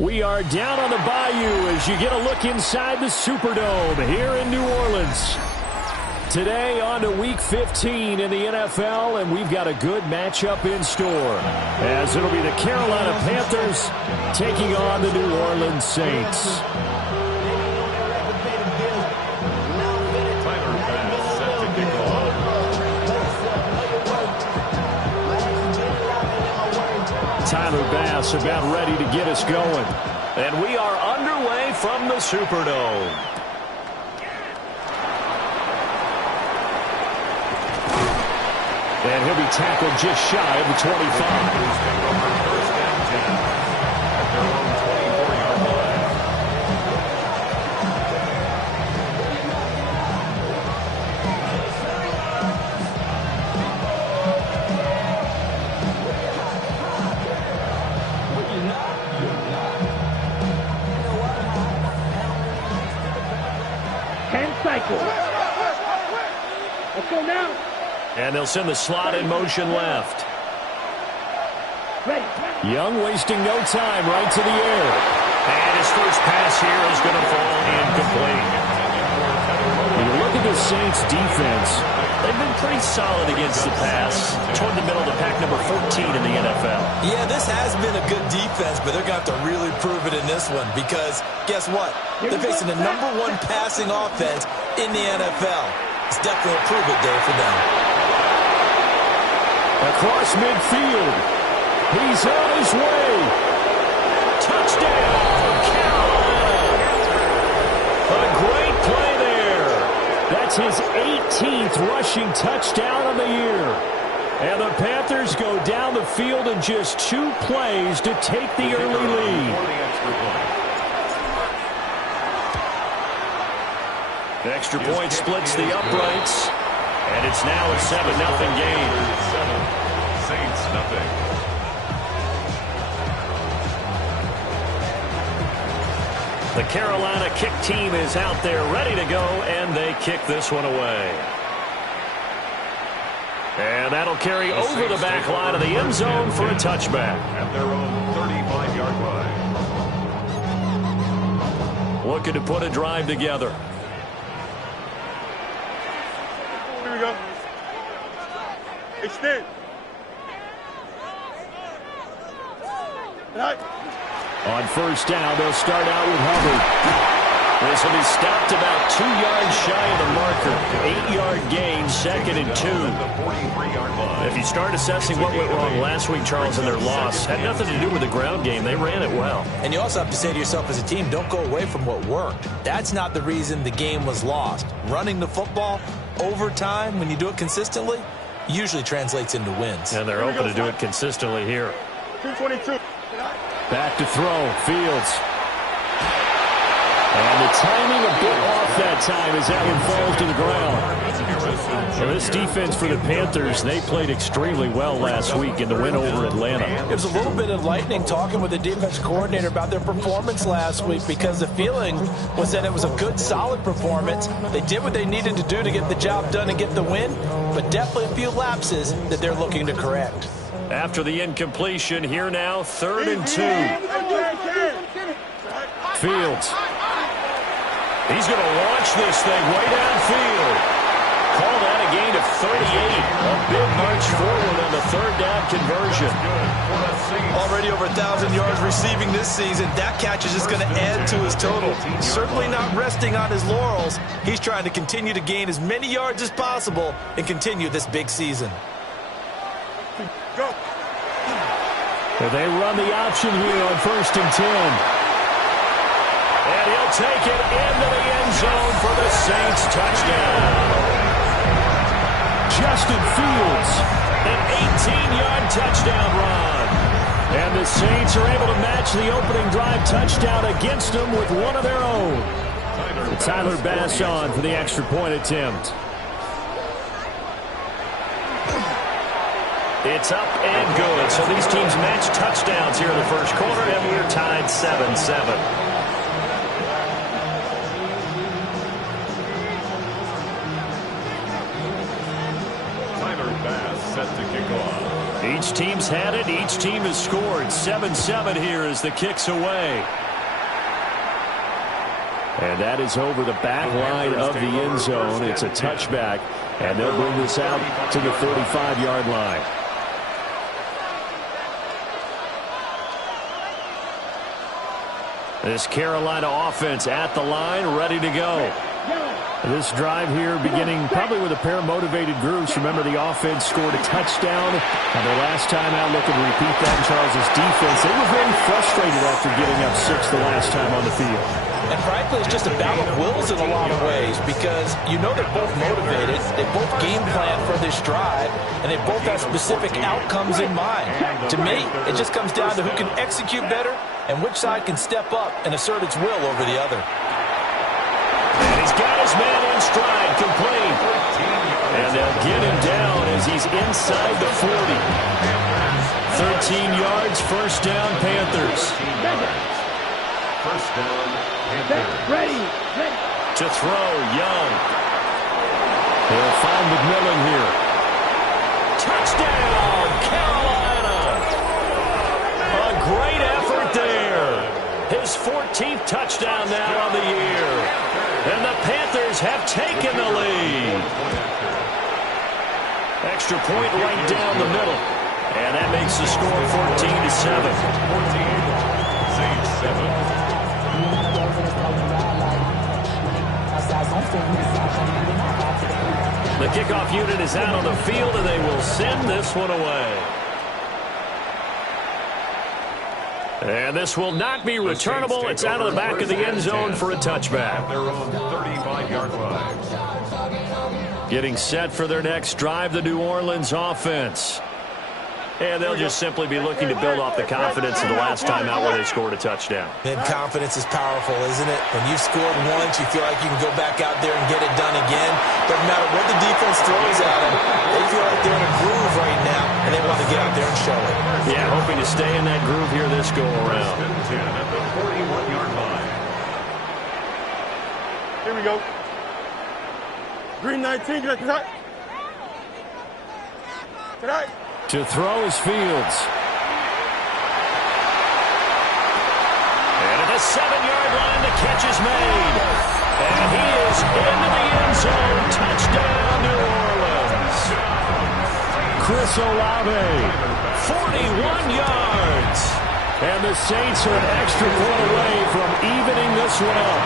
We are down on the bayou as you get a look inside the Superdome here in New Orleans. Today on to Week 15 in the NFL, and we've got a good matchup in store, as it'll be the Carolina Panthers taking on the New Orleans Saints. Tyler Bass about ready to get us going. And we are underway from the Superdome. And he'll be tackled just shy of the 25. Let's go now. And they'll send the slot in motion left. Ready. Young wasting no time, right to the air. And his first pass here is going to fall incomplete. When you look at the Saints defense, they've been pretty solid against the pass. Toward the middle of the pack, number 14 in the NFL. Yeah, this has been a good defense, but they're going to have to really prove it in this one because guess what? They're facing the #1 passing offense in the NFL. It's definitely a prove-it day for them. Across midfield. He's on his way. Touchdown, Carolina. A great play there. That's his 18th rushing touchdown of the year. And the Panthers go down the field in just 2 plays to take the early lead. The extra point splits the uprights, and it's now a 7-0 game. Saints nothing. The Carolina kick team is out there ready to go, and they kick this one away. And that'll carry over the back line of the end zone for a touchback. At their own 35-yard line. Looking to put a drive together. Here we go. Extend. Right. On first down, they'll start out with Hubbard. This will be stopped about 2 yards shy of the marker. 8-yard gain, 2nd and 2. If you start assessing what went wrong last week, Charles, in their loss, had nothing to do with the ground game. They ran it well. And you also have to say to yourself as a team, don't go away from what worked. That's not the reason the game was lost. Running the football over time, when you do it consistently, usually translates into wins. And they're open to do it consistently here. 222. Back to throw, Fields. And the timing a bit off that time as that one falls to the ground. Well, this defense for the Panthers, they played extremely well last week in the win over Atlanta. It was a little bit enlightening talking with the defense coordinator about their performance last week because the feeling was that it was a good, solid performance. They did what they needed to do to get the job done and get the win, but definitely a few lapses that they're looking to correct. After the incompletion, here now, 3rd and 2. Fields. He's going to launch this thing way downfield. Call that a gain of 38. A big march forward on the 3rd down conversion. Already over 1,000 yards receiving this season. That catch is just going to add to his total. Certainly not resting on his laurels. He's trying to continue to gain as many yards as possible and continue this big season. Go. They run the option here on 1st and 10. And he'll take it into the end zone for the Saints touchdown. Justin Fields, an 18-yard touchdown run. And the Saints are able to match the opening drive touchdown against them with one of their own. Tyler Bass on for the extra point attempt. It's up and good. So these teams match touchdowns here in the first quarter, and we're tied 7-7. Tyler Bass set to kick off. Each team's had it. Each team has scored. 7-7 here as the kick's away. And that is over the back line of the end zone. It's a touchback, and they'll bring this out to the 35-yard line. This Carolina offense at the line, ready to go. This drive here beginning probably with a pair of motivated groups. Remember, the offense scored a touchdown. And their last time out, looking to repeat that in Charles' defense. They were very frustrated after giving up 6 the last time on the field. And frankly, it's just a battle of wills in a lot of ways because you know they're both motivated. They both game plan for this drive, and they both have specific outcomes in mind. To me, it just comes down to who can execute better and which side can step up and assert its will over the other. And he's got his man in stride, complete. And they'll get him down as he's inside the 40. 13 yards, first down, Panthers. First down, Panthers. Ready. To throw, Young. They'll find McMillan here. Touchdown, Carolina. A great effort there. His 14th touchdown now on the year. And the Panthers have taken the lead. Extra point right down the middle. And that makes the score 14-7. 14, Saints 7. The kickoff unit is out on the field, and they will send this one away. And this will not be returnable. It's out of the back of the end zone for a touchback. Their own 35-yard line. Getting set for their next drive, the New Orleans offense. And they'll just simply be looking to build off the confidence of the last time out where they scored a touchdown. And confidence is powerful, isn't it? When you've scored once, you feel like you can go back out there and get it done again. Doesn't matter what the defense throws at them. They feel like they're in a groove right now, and they want to get out there and show it. Yeah, hoping to stay in that groove here this go-around. 10 at the 41-yard line. Here we go. Green 19, tonight. To throw is Fields. And at the 7-yard line, the catch is made. And he is into the end zone. Touchdown, New Orleans. Chris Olave, 41 yards. And the Saints are an extra point away from evening this one up.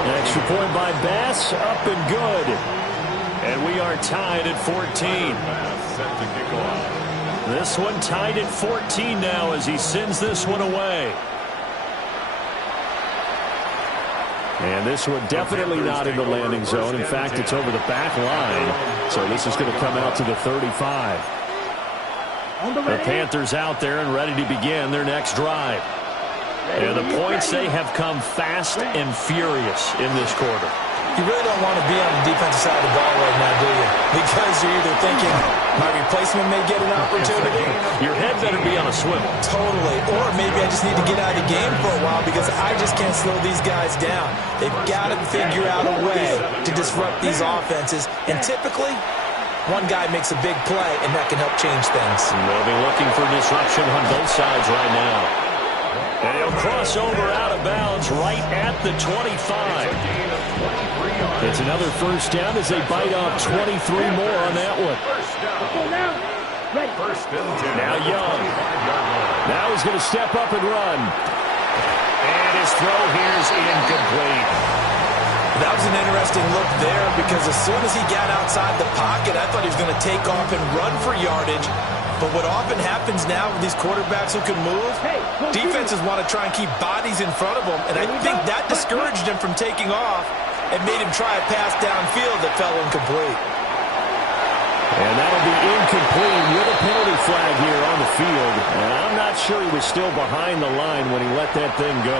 An extra point by Bass, up and good. And we are tied at 14. Set to kick off. This one tied at 14 now as he sends this one away. And this one definitely not in the landing zone. In fact, it's over the back line. So this is going to come out to the 35. The Panthers out there and ready to begin their next drive. And the points, they have come fast and furious in this quarter. You really don't want to be on the defensive side of the ball right now, do you? Because you're either thinking, my replacement may get an opportunity. Your head better be on a swivel. Totally. Or maybe I just need to get out of the game for a while because I just can't slow these guys down. They've got to figure out a way to disrupt these offenses. And typically, one guy makes a big play, and that can help change things. And they'll be looking for disruption on both sides right now. And he'll cross over out of bounds right at the 25. It's another first down as they bite off 23 more on that one. Now Young. Now he's going to step up and run. And his throw here is incomplete. That was an interesting look there because as soon as he got outside the pocket, I thought he was going to take off and run for yardage. But what often happens now with these quarterbacks who can move, defenses want to try and keep bodies in front of them, and I think that discouraged him from taking off and made him try a pass downfield that fell incomplete. And that'll be incomplete with a penalty flag here on the field. And I'm not sure he was still behind the line when he let that thing go.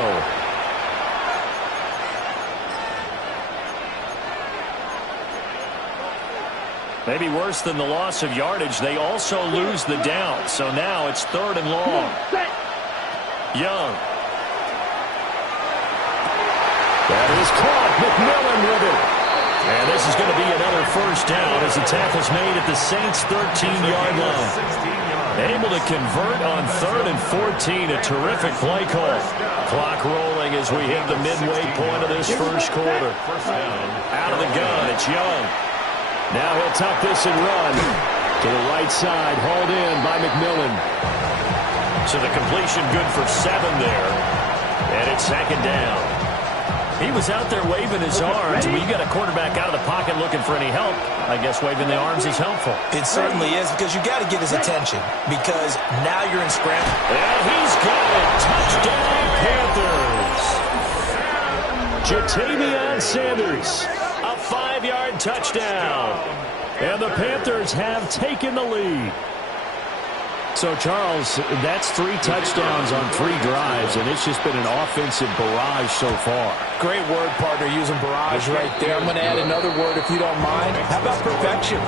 Maybe worse than the loss of yardage, they also lose the down. So now it's 3rd and long. Young. That is caught. McMillan with it. And this is going to be another first down as the tackle's made at the Saints' 13-yard line. Able to convert on 3rd and 14. A terrific play call. Clock rolling as we hit the midway point of this first quarter. Out of the gun, it's Young. Now he'll tuck this and run. To the right side, hauled in by McMillan. So the completion good for 7 there. And it's 2nd down. He was out there waving his arms. When you got a quarterback out of the pocket looking for any help, I guess waving the arms is helpful. It certainly is, because you got to get his attention, because now you're in scramble. And he's got it. Touchdown, Panthers. Jatavion Sanders, a 5-yard touchdown. And the Panthers have taken the lead. So, Charles, that's 3 touchdowns on 3 drives, and it's just been an offensive barrage so far. Great word, partner, using barrage right there. I'm going to add another word, if you don't mind. How about perfection?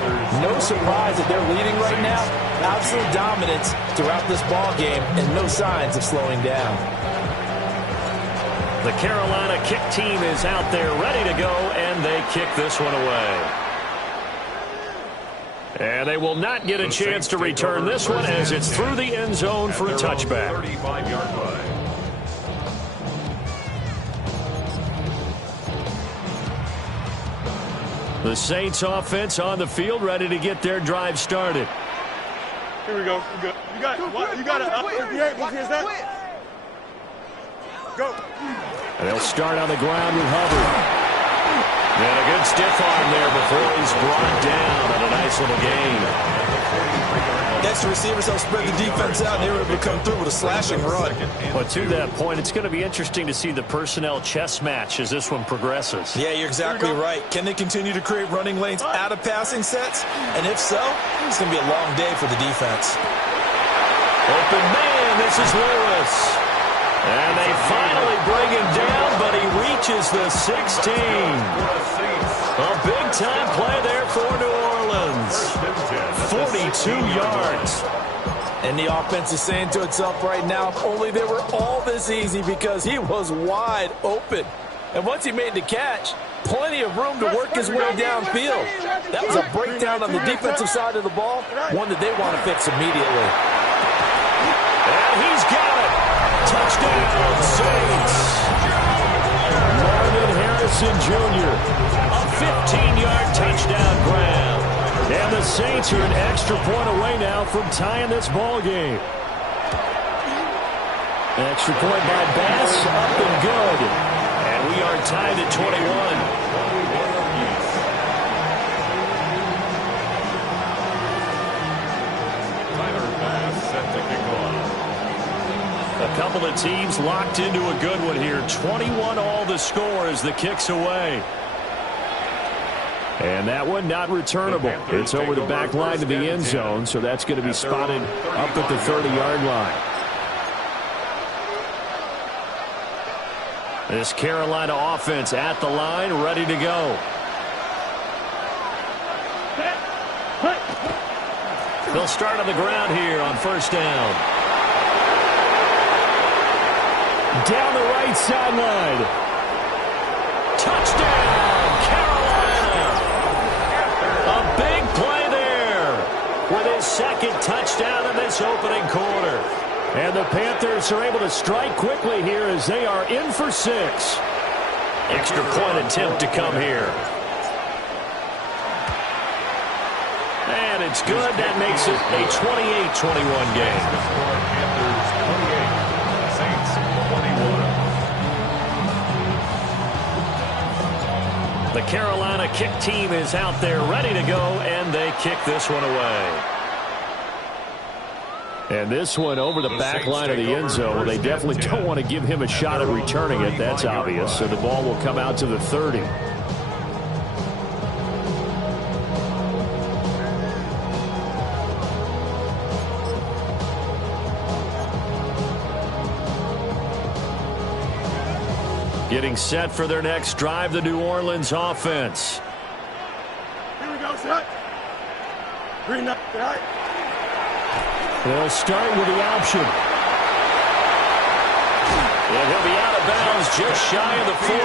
No surprise that they're leading right now. Absolute dominance throughout this ball game, and no signs of slowing down. The Carolina kick team is out there ready to go, and they kick this one away. And they will not get a chance to return this one as it's through the end zone for a touchback. 35-yard line. The Saints offense on the field ready to get their drive started. Here we go. You got it. You got it. Go. And they'll start on the ground with Hubbard. And a good stiff arm there before he's brought down on a nice little gain. Extra receivers help spread the defense out, and they were able to come through with a slashing run. But to that point, it's going to be interesting to see the personnel chess match as this one progresses. Yeah, you're exactly right. Can they continue to create running lanes out of passing sets? And if so, it's going to be a long day for the defense. Open man, this is Lewis. And they finally bring him down, but he reaches the 16. A big-time play there for New Orleans. 42 yards. And the offense is saying to itself right now, if only they were all this easy, because he was wide open. And once he made the catch, plenty of room to work his way downfield. That was a breakdown on the defensive side of the ball, one that they want to fix immediately. And he's got it. Touchdown, Saints. Marvin Harrison Jr., a 15-yard touchdown grab. And the Saints are an extra point away now from tying this ball game. Extra point by Bass, up and good. And we are tied at 21. A couple of teams locked into a good one here. 21 all the score as the kick's away. And that one not returnable. It's over the back line to the end zone, so that's going to be spotted up at the 30-yard line. This Carolina offense at the line, ready to go. They'll start on the ground here on first down. Down the right sideline. Touchdown, Carolina. A big play there with his 2nd touchdown in this opening quarter. And the Panthers are able to strike quickly here as they are in for 6. Extra point attempt to come here. And it's good. That makes it a 28-21 game. The Carolina kick team is out there ready to go, and they kick this one away. And this one over the back line of the end zone. They definitely don't want to give him a shot at returning it. That's obvious. So the ball will come out to the 30. Getting set for their next drive, the New Orleans offense. Here we go, set. Green up, right. They'll start with the option. And he'll be out of bounds just shy of the 40.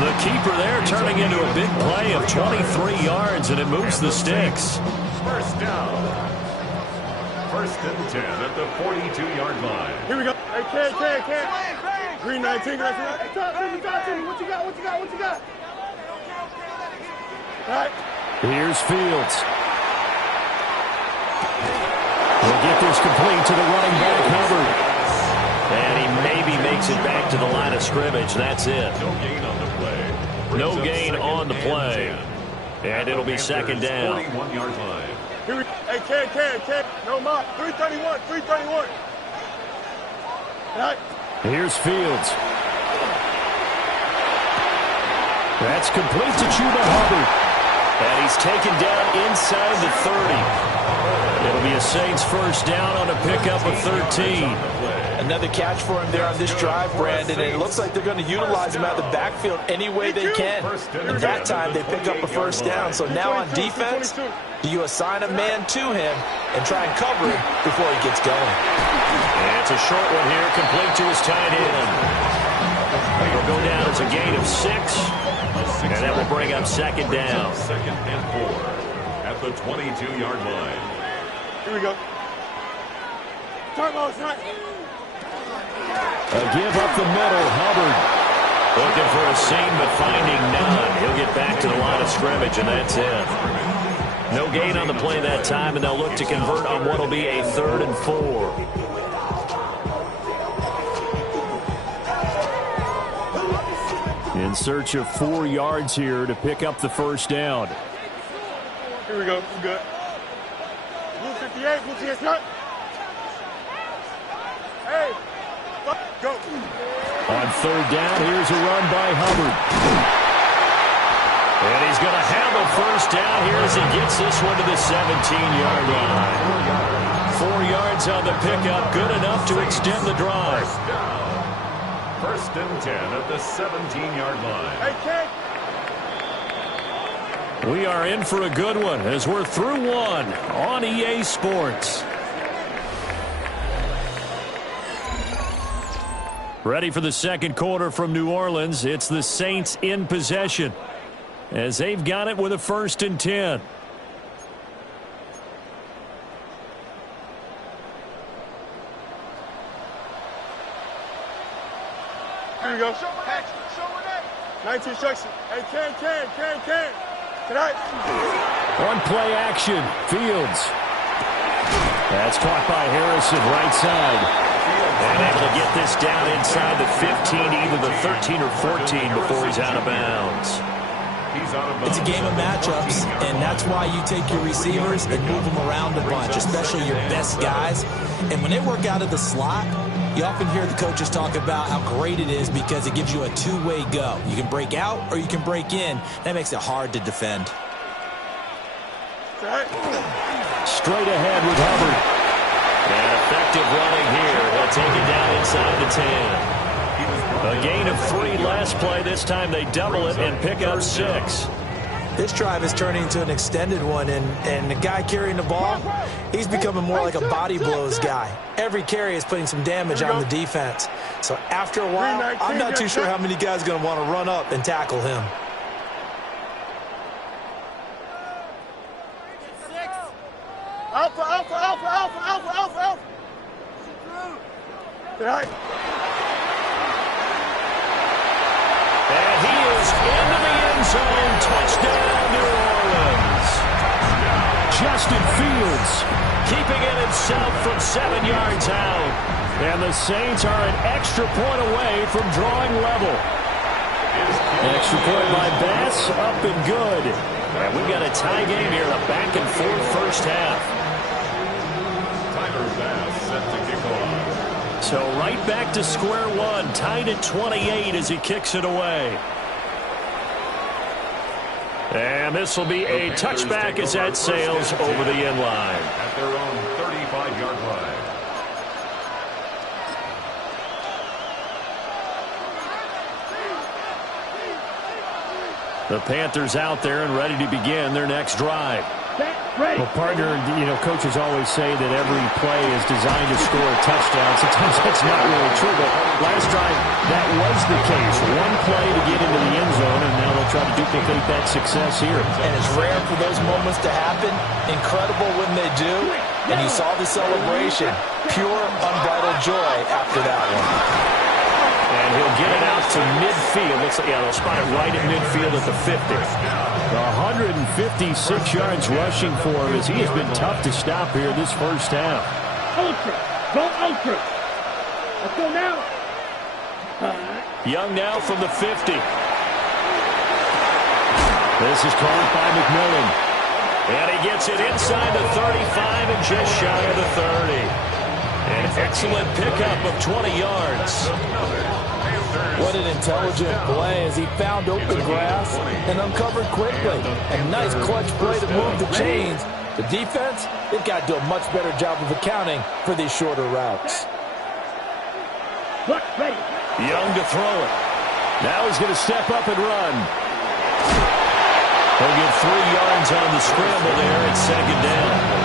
The keeper there turning into a big play of 23 yards, and it moves the sticks. First down. First and 10 at the 42-yard line. Here we go. Hey, Ken. Green 19. Talk to me. What you got? All right. Here's Fields. He'll get this complete to the running back, Hubbard. And he maybe makes it back to the line of scrimmage. That's it. No gain on the play. No gain on the play. And it'll be second down. 41-yard line. Here we go. Hey, Ken. No mark. 331. All right. Here's Fields. That's complete to Chuba Hubbard. And he's taken down inside the 30. It'll be a Saints first down on a pickup of 13. Another catch for him there on this drive, Brandon, and it looks like they're going to utilize him out of the backfield any way they can. And that time they pick up a first down. So now on defense, do you assign a man to him and try and cover him before he gets going? And it's a short one here, complete to his tight end. It'll go down as a gain of 6. And that will bring up second down. Second and 4 at the 22-yard line. Here we go. Turbo's right. A give up the middle, Hubbard. Looking for a seam, but finding none. He'll get back to the line of scrimmage, and that's it. No gain on the play that time, and they'll look to convert on what will be a 3rd and 4. In search of 4 yards here to pick up the first down. Here we go. We're good. Blue 58. Blue 58. Cut. Hey. Go. On 3rd down, here's a run by Hubbard. And he's going to have a first down here as he gets this one to the 17-yard line. 4 yards on the pickup, good enough to extend the drive. First and 10 at the 17-yard line. Hey, Ken. We are in for a good one as we're through one on EA Sports. Ready for the second quarter from New Orleans. It's the Saints in possession as they've got it with a 1st and 10. Here we go. 19 instruction. Hey, Ken. Tonight. On play action, Fields. That's caught by Harrison right side. And able to get this down inside the 15, either the 13 or 14 before he's out of bounds. It's a game of matchups, and that's why you take your receivers and move them around a bunch, especially your best guys. And when they work out of the slot, you often hear the coaches talk about how great it is because it gives you a two-way go. You can break out or you can break in. That makes it hard to defend. Straight ahead with Hubbard. And effective running here. He'll take it down inside the 10. A gain of 3 last play. This time they double it and pick up 6. This drive is turning into an extended one, and the guy carrying the ball, he's becoming more like a body blows guy. Every carry is putting some damage on the defense. So after a while, I'm not too sure how many guys are going to want to run up and tackle him. Alpha. Right. And he is into the end zone. Touchdown, New Orleans. Justin Fields keeping it himself from 7 yards out. And the Saints are an extra point away from drawing level. Extra point by Bass, up and good. And we've got a tie game here, a back-and-forth first half. So right back to square one, tied at 28 as he kicks it away. And this will be a touchback as that sails over the end line. At their own 35-yard line. The Panthers out there and ready to begin their next drive. Well, partner, coaches always say that every play is designed to score a touchdown. Sometimes that's not really true, but last drive, that was the case. One play to get into the end zone, and now they'll try to duplicate that success here. And it's rare for those moments to happen. Incredible when they do. And you saw the celebration. Pure, unbridled joy after that one. And he'll get it out to midfield. Looks like, they'll spot it right at midfield at the 50. 156 yards rushing for him as he has been tough to stop here this first half. Ultra. Go ultra. Let's go now. Young now from the 50. This is caught by McMillan. And he gets it inside the 35 and just shy of the 30. An excellent pickup of 20 yards. What an intelligent play as he found open grass and uncovered quickly. A nice clutch play to move the chains. The defense, they've got to do a much better job of accounting for these shorter routes. Young to throw it. Now he's going to step up and run. He'll get 3 yards on the scramble there at second down.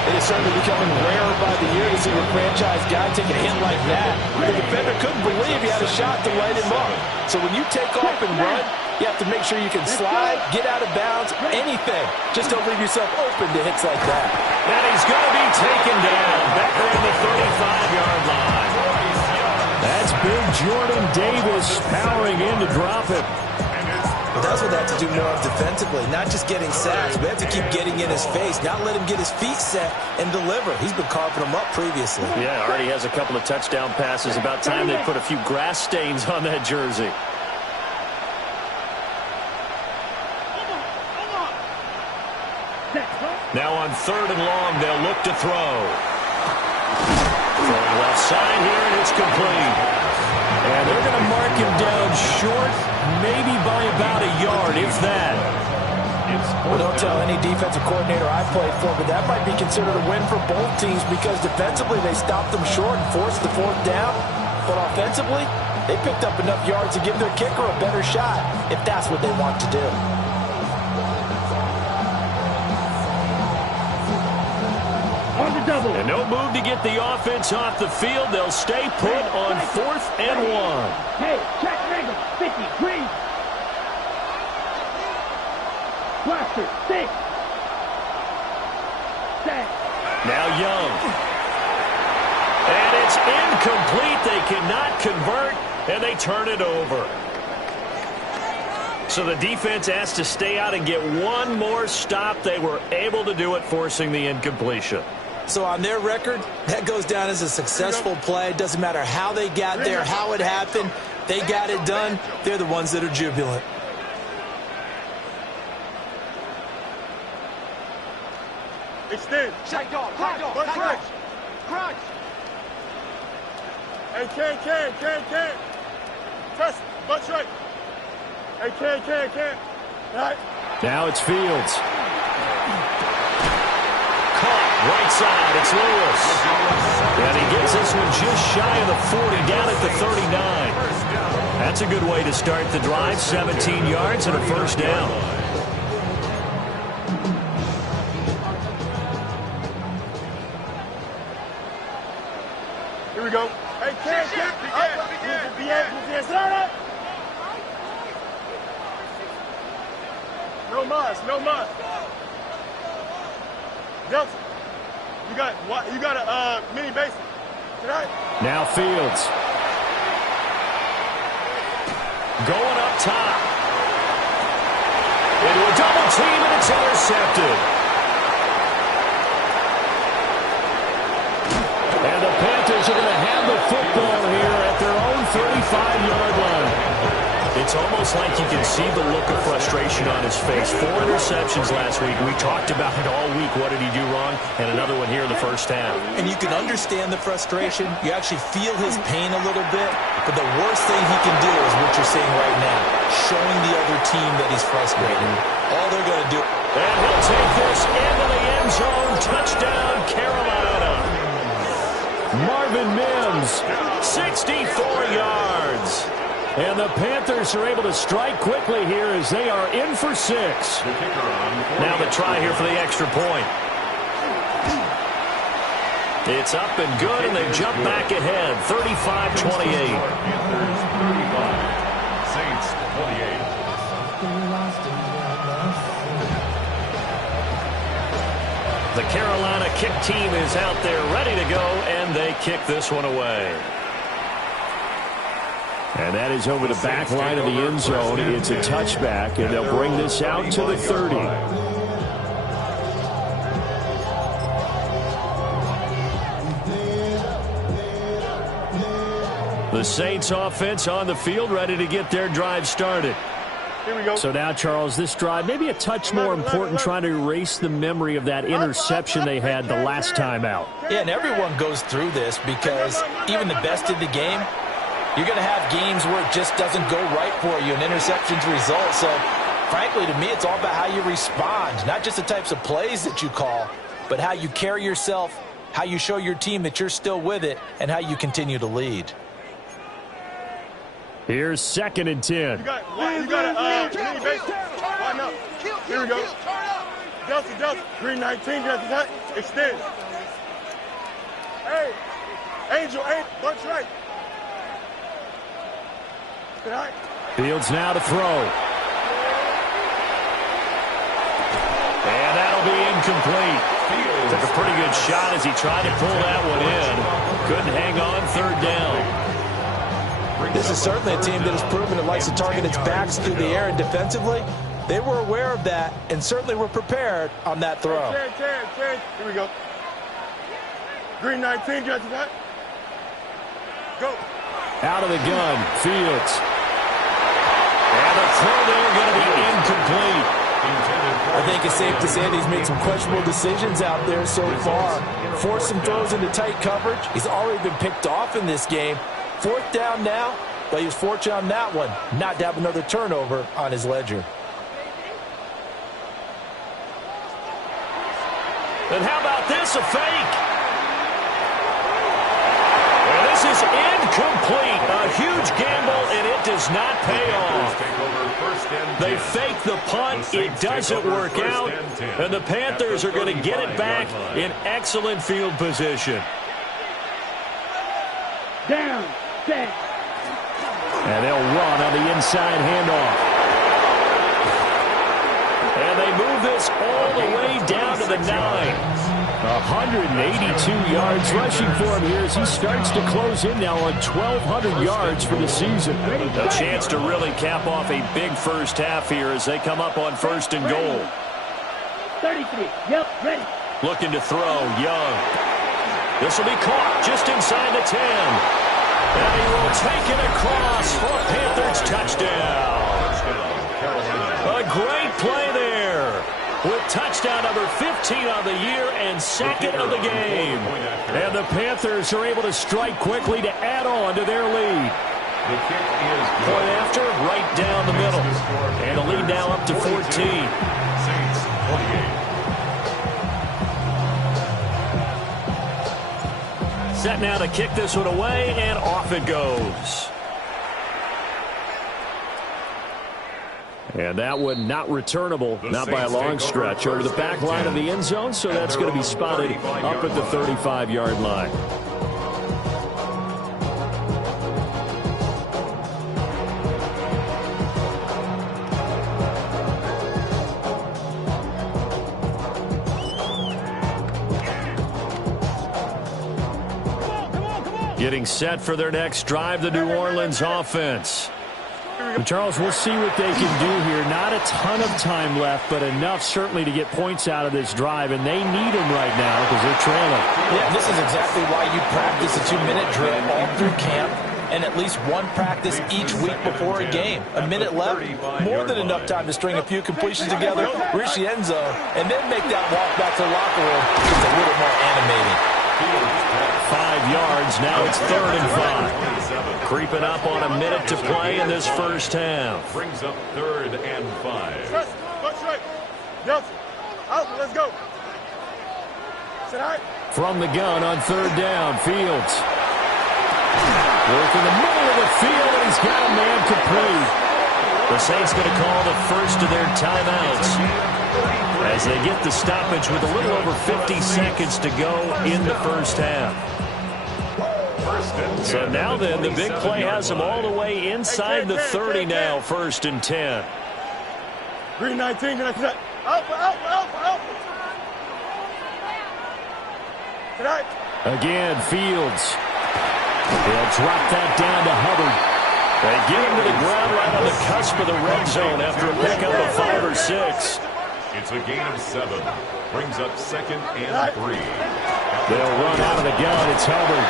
It is certainly becoming rarer by the year to see a franchise guy take a hit like that. The defender couldn't believe he had a shot to light him up. So when you take off and run, you have to make sure you can slide, get out of bounds, anything. Just don't leave yourself open to hits like that. And he's going to be taken down back around the 35-yard line. That's big Jordan Davis powering in to drop it. But that's what they have to do more of defensively, not just getting sacks, but have to keep getting in his face, not let him get his feet set and deliver. He's been carving them up previously. Yeah, already has a couple of touchdown passes. About time they put a few grass stains on that jersey. Now on 3rd and long, they'll look to throw. Throwing left side here, and it's complete. And they're going to mark him down short, maybe by about a yard, if that. Well, don't tell any defensive coordinator I played for, but that might be considered a win for both teams because defensively they stopped them short and forced the 4th down. But offensively, they picked up enough yards to give their kicker a better shot if that's what they want to do. And no move to get the offense off the field. They'll stay put on 4th and 1. Hey, check nigga, 50, green. Blaster, 6. Now Young. And it's incomplete. They cannot convert, and they turn it over. So the defense has to stay out and get one more stop. They were able to do it, forcing the incompletion. So on their record, that goes down as a successful play. Doesn't matter how they got there, how it happened. They got it done. They're the ones that are jubilant. Extend. Check dog, crunch. Hey, can. Press, butt straight. Hey, can. All right. Now it's Fields. Right side, it's Lewis. And he gets this one just shy of the 40, down at the 39. That's a good way to start the drive. 17 yards and a first down. Here we go. Hey, can. No mas. Delta. You got a mini basic tonight. Now Fields. Going up top. Into a double team, and it's intercepted. And the Panthers are going to have the football here at their own 35-yard line. It's almost like you can see the look of frustration on his face. 4 interceptions last week. We talked about it all week. What did he do wrong? And another one here in the first half. And you can understand the frustration. You actually feel his pain a little bit. But the worst thing he can do is what you're seeing right now, showing the other team that he's frustrated. All they're going to do. And he'll take this into the end zone. Touchdown, Carolina. Marvin Mims, 64 yards. And the Panthers are able to strike quickly here as they are in for 6. Now the try here for the extra point. It's up and good, and they jump back ahead, 35-28. Panthers 35, Saints 28. The Carolina kick team is out there ready to go, and they kick this one away. And that is over the back line of the end zone. It's a touchback, and they'll bring this out to the 30. The Saints offense on the field, ready to get their drive started. Here we go. So now, Charles, this drive maybe a touch more important, trying to erase the memory of that interception they had the last time out. Yeah, and everyone goes through this because even the best in the game, you're going to have games where it just doesn't go right for you, and interceptions result. So, frankly, to me, it's all about how you respond, not just the types of plays that you call, but how you carry yourself, how you show your team that you're still with it, and how you continue to lead. Here's 2nd and 10. You got mini base. Line up. Here we go. Delta. Green 19, Delta, extend. Hey, Angel, bunch right. Good night. Fields now to throw. And that'll be incomplete. Took a pretty good shot as he tried to pull that one in. Couldn't hang on, 3rd down. This is certainly a team that has proven it likes to target its backs through the air, and defensively, they were aware of that and certainly were prepared on that throw. 10. Here we go. Green 19, Judge that. Go. Out of the gun, Fields. And the throw there going to be incomplete. I think it's safe to say that he's made some questionable decisions out there so far. Forced some throws into tight coverage. He's already been picked off in this game. 4th down now, but he was fortunate on that one not to have another turnover on his ledger. And how about this, a fake? And this is incomplete. A huge gamble, and it does not pay off. They fake the punt. It doesn't work out. And the Panthers are going to get it back in excellent field position. Down, set. And they'll run on the inside handoff. And they move this all the way down to the 9. 182 yards rushing for him here as he starts to close in now on 1,200 yards for the season. A chance to really cap off a big first half here as they come up on 1st and goal. 33, yep, ready. Looking to throw, Young. This will be caught just inside the 10. And he will take it across for a Panthers touchdown. A great play there with touchdown number 15 on the year and 2nd of the game. And the Panthers are able to strike quickly to add on to their lead. Point after, right down the middle. And the lead now up to 14. Saints 28. Set now to kick this one away, and off it goes. And that one not returnable, not by a long stretch, over the back line of the end zone, so that's going to be spotted up at the 35-yard line. Getting set for their next drive, the New Orleans offense. And Charles, we'll see what they can do here. Not a ton of time left, but enough certainly to get points out of this drive, and they need them right now because they're trailing. Yeah, this is exactly why you practice a 2-minute drill all through camp and at least one practice each week before a game. A minute left, more than enough time to string a few completions together, reach the end zone, and then make that walk back to the locker room just a little more animated. 5 yards, now it's 3rd and 5. Creeping up on a minute to play in this first half. Brings up 3rd and 5. Bunch right. Delta. Out, let's go. Sit high. From the gun on 3rd down, Fields. Work in the middle of the field, and he's got a man complete. The Saints going to call the first of their timeouts as they get the stoppage with a little over 50 seconds to go in the first half. So now then, the big play has them all the way inside the 30 now, 1st and 10. Green 19, Alpha. Again, Fields. He'll drop that down to Hubbard. They get him to the ground right on the cusp of the red zone after a pickup of 5 or 6. It's a gain of 7. Brings up 2nd and 3. They'll run out of the gun. It's Hubbard.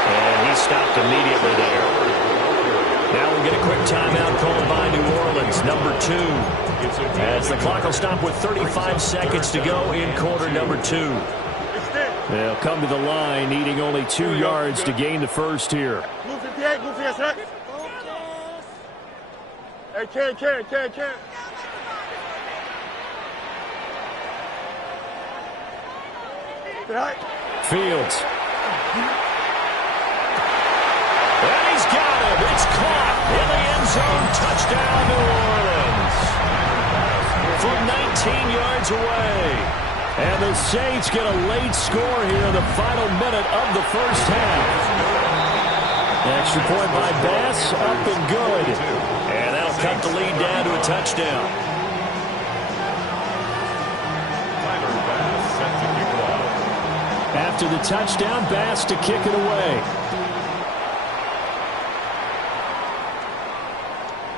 And he stopped immediately there. Now we'll get a quick timeout called by New Orleans, number 2. As the clock will stop with 35 seconds to go in quarter number 2. They'll come to the line, needing only 2 yards to gain the first here. Move 58, move 58. Hey, Ken. Fields. And he's got him. It's caught in the end zone. Touchdown, New Orleans. From 19 yards away. And the Saints get a late score here in the final minute of the first half. Extra point by Bass, up and good. And that'll cut the lead down to a touchdown. After the touchdown, Bass to kick it away.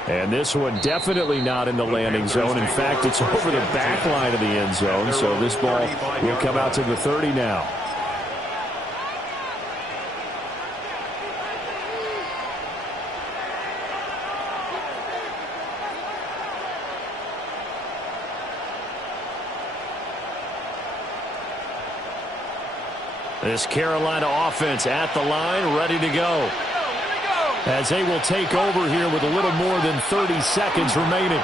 And this one definitely not in the landing zone. In fact, it's over the back line of the end zone. So this ball will come out to the 30 now. This Carolina offense at the line, ready to go. As they will take over here with a little more than 30 seconds remaining.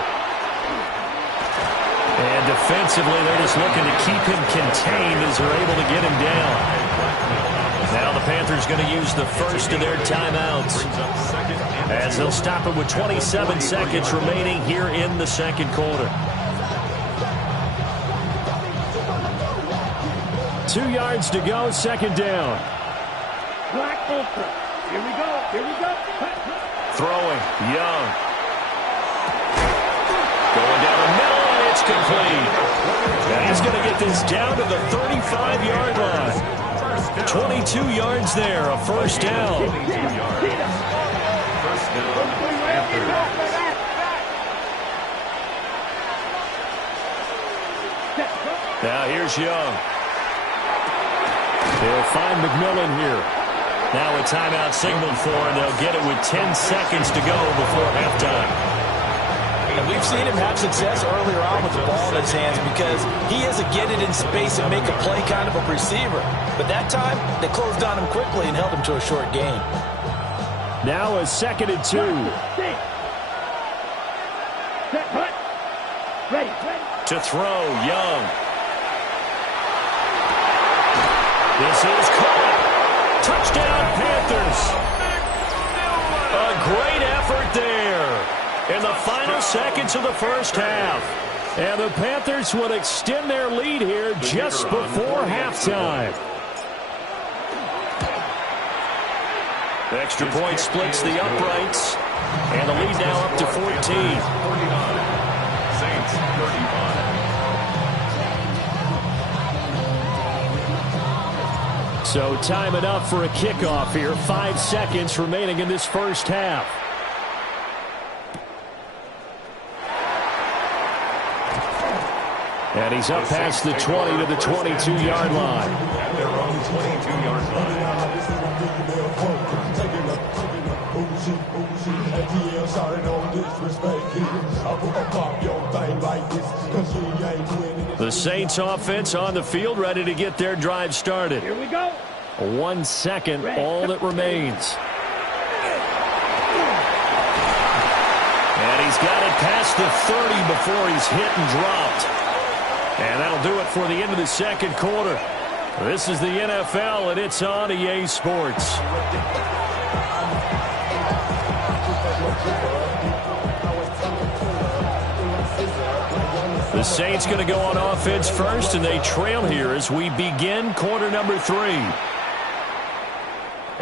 And defensively, they're just looking to keep him contained as they're able to get him down. Now the Panthers going to use the first of their timeouts, as they'll stop it with 27 seconds remaining here in the second quarter. 2 yards to go, second down. Black Ultra. Here we go. Throwing, Young. Going down the middle, and it's complete. And he's going to get this down to the 35-yard line. 22 yards there, a first down. Now here's Young. They'll find McMillan here. Now a timeout signaled for, and they'll get it with 10 seconds to go before halftime. And we've seen him have success earlier on with the ball in his hands because he is a get it in space and make a play kind of a receiver. But that time, they closed on him quickly and held him to a short gain. Now a 2nd and 2. Ready. To throw, Young. This is caught. Touchdown, Panthers. A great effort there in the final seconds of the first half. And the Panthers would extend their lead here just before halftime. The extra point splits the uprights. And the lead now up to 14. Saints 35. So time enough for a kickoff here. 5 seconds remaining in this first half. And he's up past the 20 to the 22-yard line. At their own 22-yard line. The Saints offense on the field, ready to get their drive started. Here we go. 1 second, all that remains. And he's got it past the 30 before he's hit and dropped. And that'll do it for the end of the second quarter. This is the NFL, and it's on EA Sports. The Saints going to go on offense first, and they trail here as we begin quarter number 3.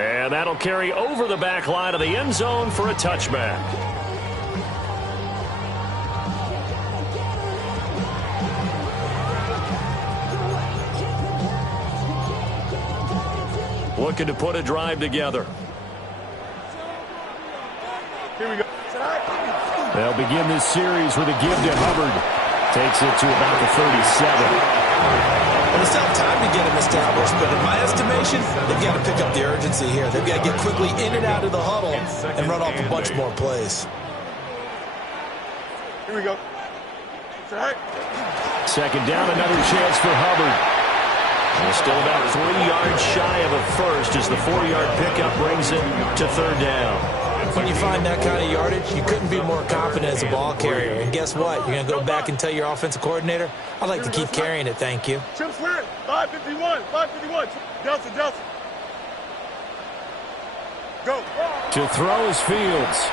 And that'll carry over the back line of the end zone for a touchback. Looking to put a drive together. Here we go. They'll begin this series with a give to Hubbard. Takes it to about the 37. Well, they still have time to get him established, but in my estimation, they've got to pick up the urgency here. They've got to get quickly in and out of the huddle and run off a bunch more plays. Here we go. Second down, another chance for Hubbard. And still about 3 yards shy of a first as the 4-yard pickup brings it to third down. When you find that kind of yardage, you couldn't be more confident as a ball carrier. And guess what? You're going to go back and tell your offensive coordinator, I'd like to keep carrying it, thank you. Chip Swear, 551, 551. Delta. Go. To throw is Fields.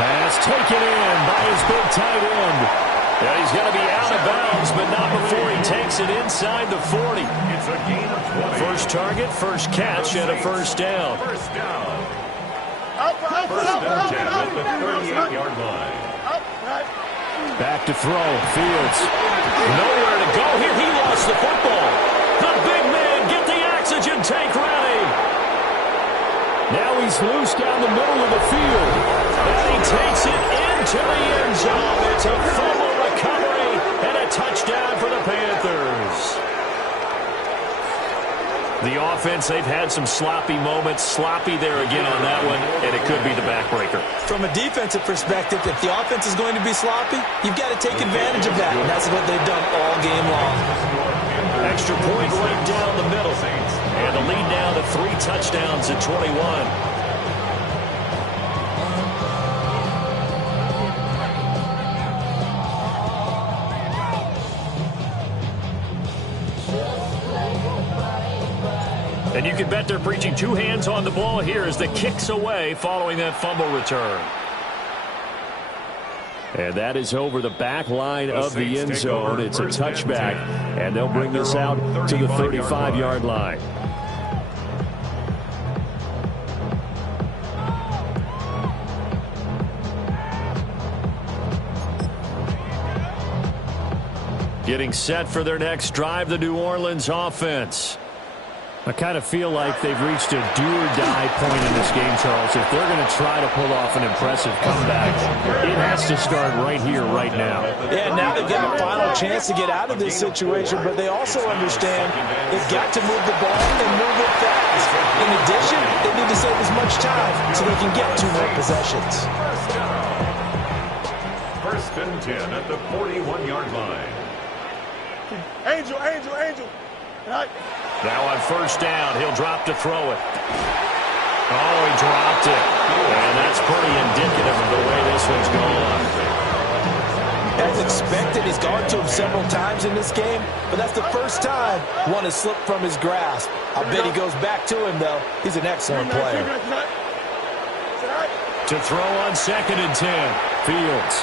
Pass taken in by his big tight end. Yeah, he's going to be out of bounds, but not before he takes it inside the 40. It's a gain of 20. First target, first catch, and a first down. First down. First and 10 at the 38-yard line. Back to throw. Fields. Nowhere to go here. He lost the football. The big man, get the oxygen tank ready. Now he's loose down the middle of the field. And he takes it into the end zone. It's a fumble recovery and a touchdown for the Panthers. The offense, they've had some sloppy moments. Sloppy there again on that one, and it could be the backbreaker. From a defensive perspective, if the offense is going to be sloppy, you've got to take advantage of that, and that's what they've done all game long. Extra point right down the middle. And the lead now to 3 touchdowns at 21. And you can bet they're preaching 2 hands on the ball here as the kick's away following that fumble return. And that is over the back line of the end zone. It's a touchback, and they'll bring this out to the 35-yard line. Getting set for their next drive, the New Orleans offense. I kind of feel like they've reached a do-or-die point in this game, Charles. If they're going to try to pull off an impressive comeback, it has to start right here, right now. Yeah, now they've got a final chance to get out of this situation, but they also understand they've got to move the ball and move it fast. In addition, they need to save as much time so they can get 2 more possessions. First and 10 at the 41-yard line. Angel. Now on first down, he'll drop to throw it. Oh, he dropped it. And that's pretty indicative of the way this one's gone. As expected, he's gone to him several times in this game, but that's the first time one has slipped from his grasp. I bet he goes back to him, though. He's an excellent player. To throw on second and 10, Fields.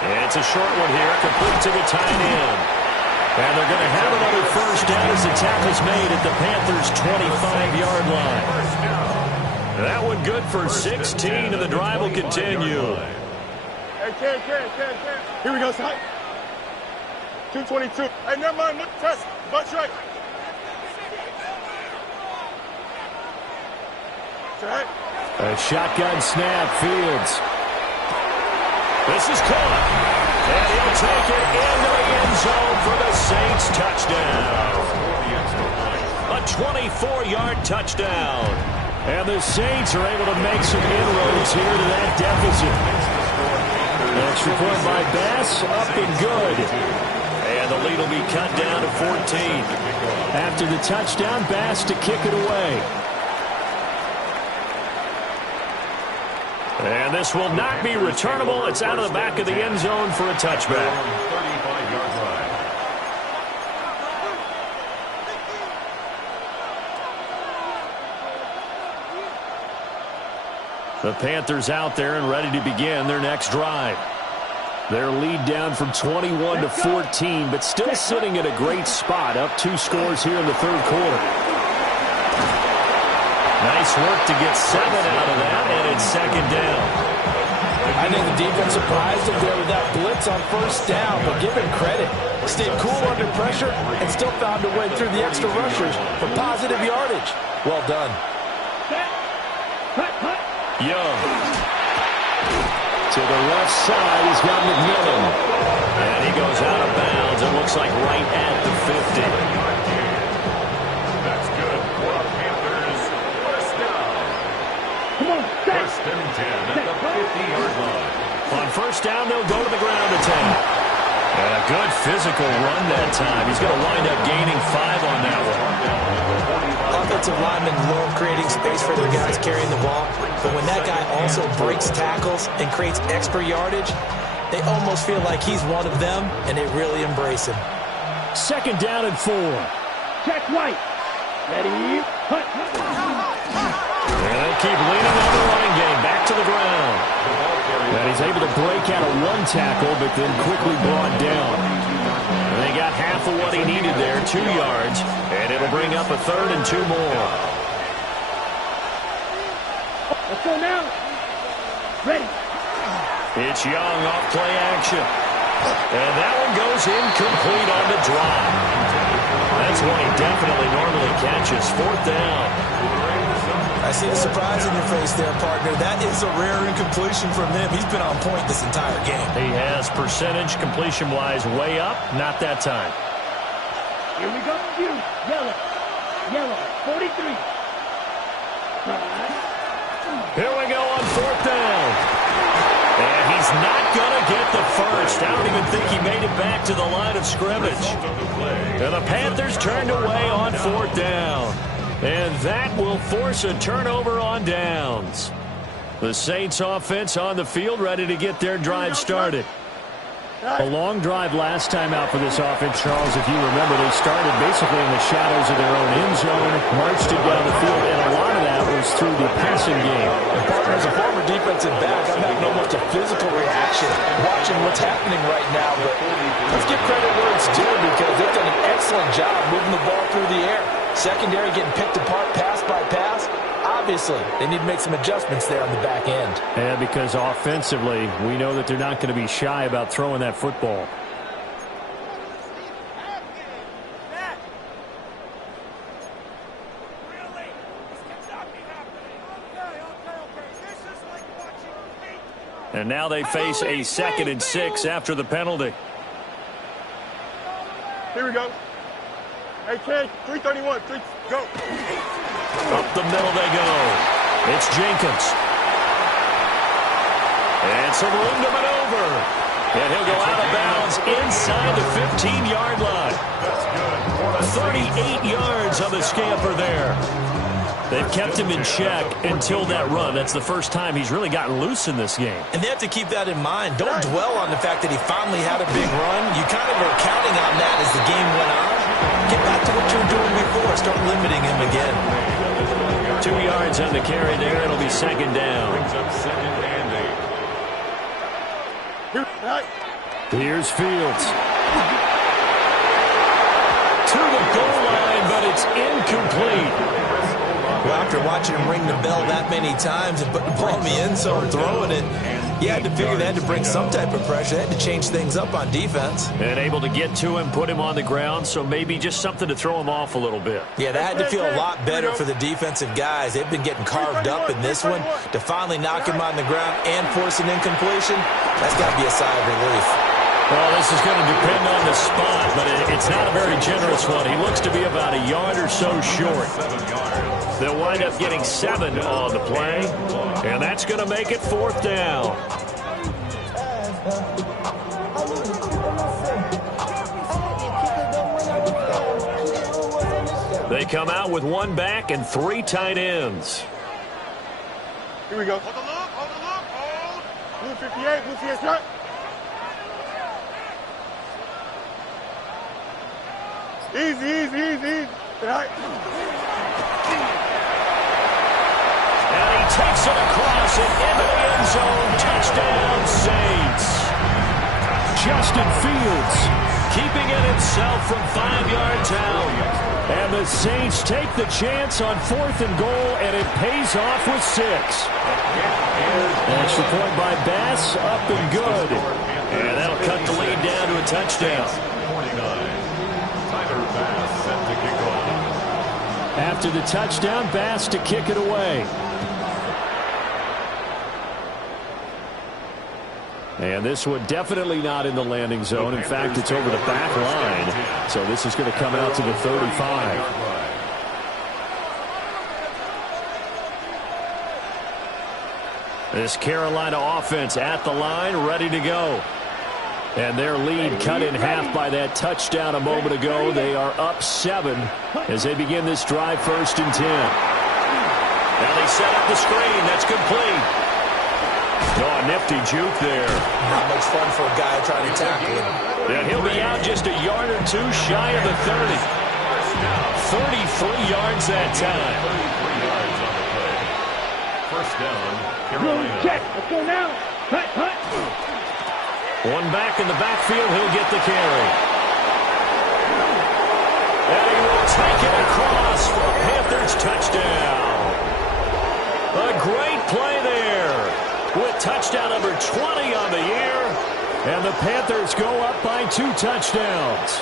And it's a short one here, complete to the tight end. And they're going to have another first down as the tackle's made at the Panthers' 25-yard line. That one good for 16, and the drive will continue. Hey, here we go, son. 222. Hey, never mind. Test. Butt right. A shotgun snap, Fields. This is caught. And he'll take it into the end zone for the Saints touchdown. A 24-yard touchdown. And the Saints are able to make some inroads here to that deficit. Extra point by Bass, up and good. And the lead will be cut down to 14. After the touchdown, Bass to kick it away. And this will not be returnable. It's out of the back of the end zone for a touchback. 35-yard line. The Panthers out there and ready to begin their next drive. Their lead down from 21 to 14, but still sitting at a great spot, up 2 scores here in the third quarter. Nice work to get 7 out of that, and it's second down. I think the defense surprised him there with that blitz on first down, but give him credit. Stayed cool under pressure and still found a way through the extra rushers for positive yardage. Well done. Young. To the left side, he's got McMillan. And he goes out of bounds. It looks like right at the 50. That's good for the Panthers. First down. Come on, First and 10 at the 50-yard line. On first down, they'll go to the ground attack. And a good physical run that time. He's going to wind up gaining 5 on that one. Offensive linemen love creating space for their guys carrying the ball, but when that guy also breaks tackles and creates extra yardage, they almost feel like he's one of them, and they really embrace him. Second down and 4. check right. Ready, hut. And they keep leaning on the running game. Back to the ground. And he's able to break out of 1 tackle, but then quickly brought down. And they got half of what he needed there, 2 yards. And it'll bring up a 3rd and 2 more. Let's go now. Ready. It's Young off play action. And that one goes incomplete on the drop. That's one he definitely normally catches. 4th down. I see the surprise in your face there, partner. That is a rare incompletion from him. He's been on point this entire game. He has percentage completion-wise way up. Not that time. Here we go. Yellow. 43. Here we go on 4th down. And he's not going to get the first. I don't even think he made it back to the line of scrimmage. And the Panthers turned away on 4th down. And that will force a turnover on downs. The Saints offense on the field ready to get their drive started. A long drive last time out for this offense, Charles. If you remember, they started basically in the shadows of their own end zone, marched it down the field, and a lot of that was through the passing game. As a former defensive back, I'm having almost a physical reaction watching what's happening right now. But let's give credit where it's due because they've done an excellent job moving the ball through the air. Secondary getting picked apart pass by pass. Obviously, they need to make some adjustments there on the back end. Yeah, because offensively, we know that they're not going to be shy about throwing that football. And now they face a 2nd and 6 after the penalty. Here we go. Hey, Ken, 331, go. Up the middle they go. It's Jenkins. And some room to maneuver. And he'll go out of bounds inside the 15-yard line. 38 yards on the scamper there. They've kept him in check until that run. That's the first time he's really gotten loose in this game. And they have to keep that in mind. Don't dwell on the fact that he finally had a big run. You kind of are counting on that as the game went on. Get back to what you were doing before. Start limiting him again. 2 yards on the carry there. It'll be second down. Here's Fields. To the goal line, but it's incomplete. Well, after watching him ring the bell that many times and putting the ball in the end zone, throwing it, you had to figure they had to bring some type of pressure. They had to change things up on defense. And able to get to him, put him on the ground, so maybe just something to throw him off a little bit. Yeah, that had to feel a lot better for the defensive guys. They've been getting carved up in this one. To finally knock him on the ground and force an incompletion, that's got to be a sigh of relief. Well, this is going to depend on the spot, but it's not a very generous one. He looks to be about a yard or so short. They'll wind up getting 7 on the play, and that's going to make it 4th down. They come out with 1 back and 3 tight ends. Here we go. Hold. Blue 58, blue 58 shot. Easy. And he takes it across and into the end zone. Touchdown, Saints. Justin Fields keeping it himself from 5 yards out. And the Saints take the chance on 4th and goal, and it pays off with 6. Extra point by Bass, up and good. And that'll cut the lead down to a touchdown. 49. Tyler Bass set to kick off. After the touchdown, Bass to kick it away. And this one definitely not in the landing zone. In fact, it's over the back line. So this is going to come out to the 35. This Carolina offense at the line, ready to go. And their lead cut in half by that touchdown a moment ago. They are up 7 as they begin this drive, 1st and 10. Now they set up the screen. That's complete. Oh, a nifty juke there. Not much fun for a guy trying to tackle him. Yeah, he'll be out just a yard or 2 shy of the 30. 33 yards that time. 33 yards on the play. First down, Carolina. Check. Let's go now. Hut, hut. One back in the backfield. He'll get the carry. And he will take it across for a Panthers touchdown. A great play there. With touchdown number 20 on the year. And the Panthers go up by 2 touchdowns.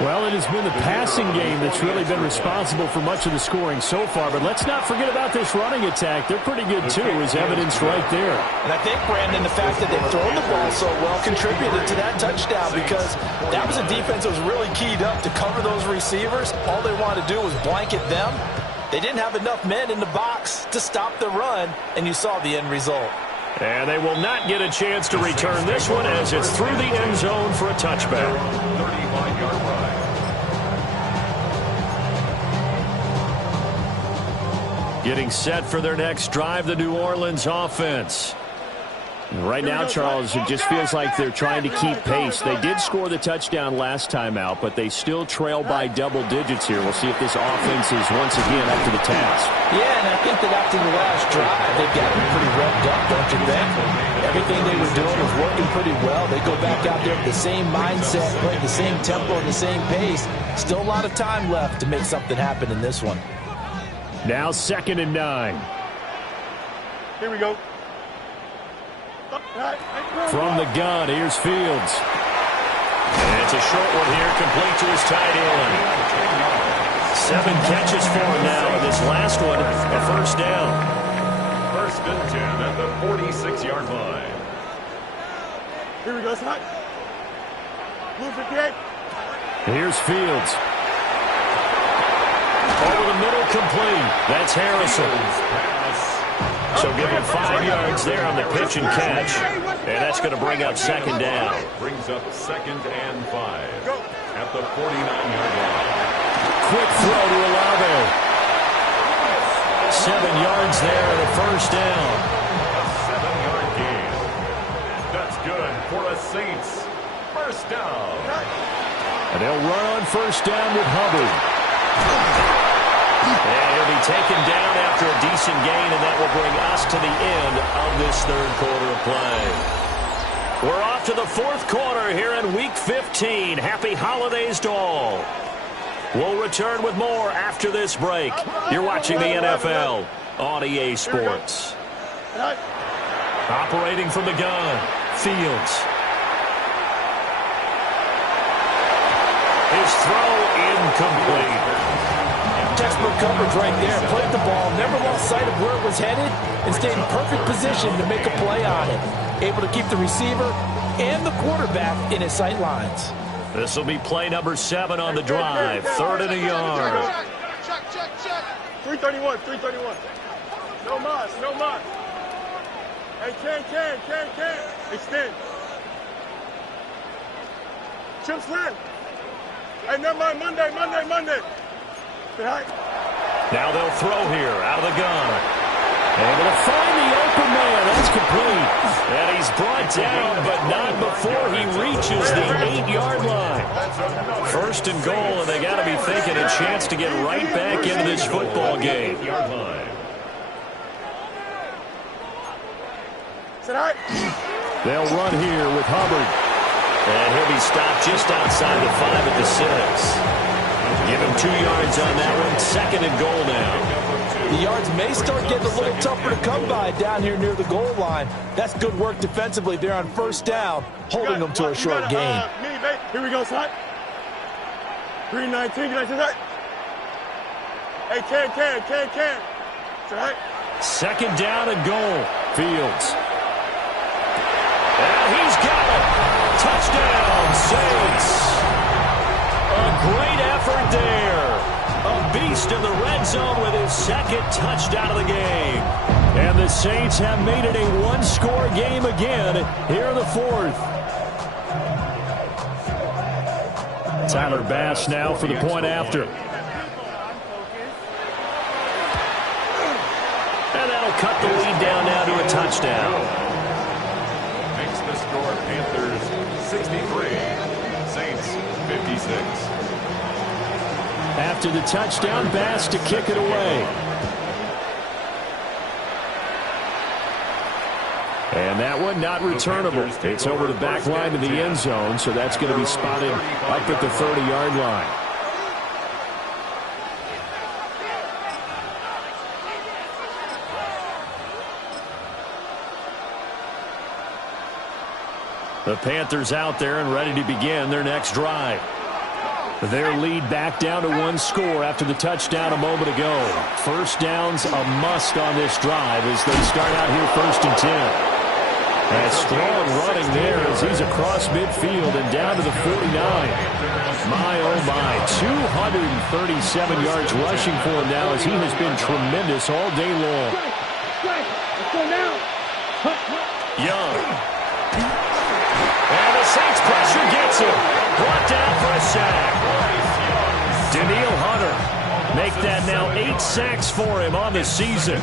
Well, it has been the passing game that's really been responsible for much of the scoring so far. But let's not forget about this running attack. They're pretty good, too, as evidence right there. And I think, Brandon, the fact that they've thrown the ball so well contributed to that touchdown, because that was a defense that was really keyed up to cover those receivers. All they wanted to do was blanket them. They didn't have enough men in the box to stop the run, and you saw the end result. And they will not get a chance to return this one as it's through the end zone for a touchback. 35-yard run. Getting set for their next drive, the New Orleans offense. Right now, Charles, it just feels like they're trying to keep pace. They did score the touchdown last time out, but they still trail by double digits here. We'll see if this offense is once again up to the task. Yeah, and I think that after the last drive, they've got to be pretty revved up, don't you think? Everything they were doing was working pretty well. They go back out there with the same mindset, playing the same tempo and the same pace. Still a lot of time left to make something happen in this one. Now 2nd and 9. Here we go. From the gun, here's Fields. And it's a short one here, complete to his tight end. 7 catches for him now, and this last one, a first down. 1st and 10 at the 46-yard line. Here we go, son. Move the kick. Here's Fields. Over the middle, complete. That's Harrison. So give him 5 yards there on the pitch and catch. And that's going to bring up 2nd down. Brings up 2nd and 5 at the 49-yard line. Quick throw to Olave. 7 yards there and a first down. A 7-yard gain. That's good for a Saints first down. And they'll run on first down with Hubbard. And he'll be taken down after a decent gain, and that will bring us to the end of this 3rd quarter of play. We're off to the 4th quarter here in Week 15. Happy holidays to all. We'll return with more after this break. You're watching the NFL on EA Sports. Operating from the gun, Fields. His throw incomplete. Textbook coverage right there. Played the ball, never lost sight of where it was headed, and stayed in perfect position to make a play on it. Able to keep the receiver and the quarterback in his sight lines. This will be play number 7 on the drive. 3rd and a yard. Check. 331. No mas. Hey, can. Extend. Chip slant. Hey, never mind, Monday. Now they'll throw here out of the gun. Able to find the open man. That's complete. And he's brought down, but not before he reaches the 8-yard line. 1st and goal, and they got to be thinking a chance to get right back into this football game. tonight. They'll run here with Hubbard. And he'll be stopped just outside the 5 at the 6. Give him 2 yards on that one. 2nd and goal now. The yards may start getting a little tougher to come by down here near the goal line. That's good work defensively there on 1st down, holding them to a short gain. Here we go, son. 3-19, get that tonight. Hey, can. Tonight. 2nd down and goal. Fields. And he's got it. Touchdown, Saints. A great effort there. A beast in the red zone with his 2nd touchdown of the game. And the Saints have made it a 1-score game again here in the 4th. Tyler Bass now for the point after. And that'll cut the lead down now to a touchdown. Makes the score Panthers 63, Saints 56. After the touchdown, Bass to kick it away. And that one not returnable. It's over the back line to the end zone, so that's going to be spotted up at the 30-yard line. The Panthers out there and ready to begin their next drive. Their lead back down to 1 score after the touchdown a moment ago. 1st down's a must on this drive as they start out here 1st and 10. That strong running there as he's across midfield and down to the 49. My, oh my, 237 yards rushing for him now as he has been tremendous all day long. Let's go now. Young. And the Saints pressure gets him. Brought down for a sack. Daniil Hunter make that now 8 sacks for him on the season.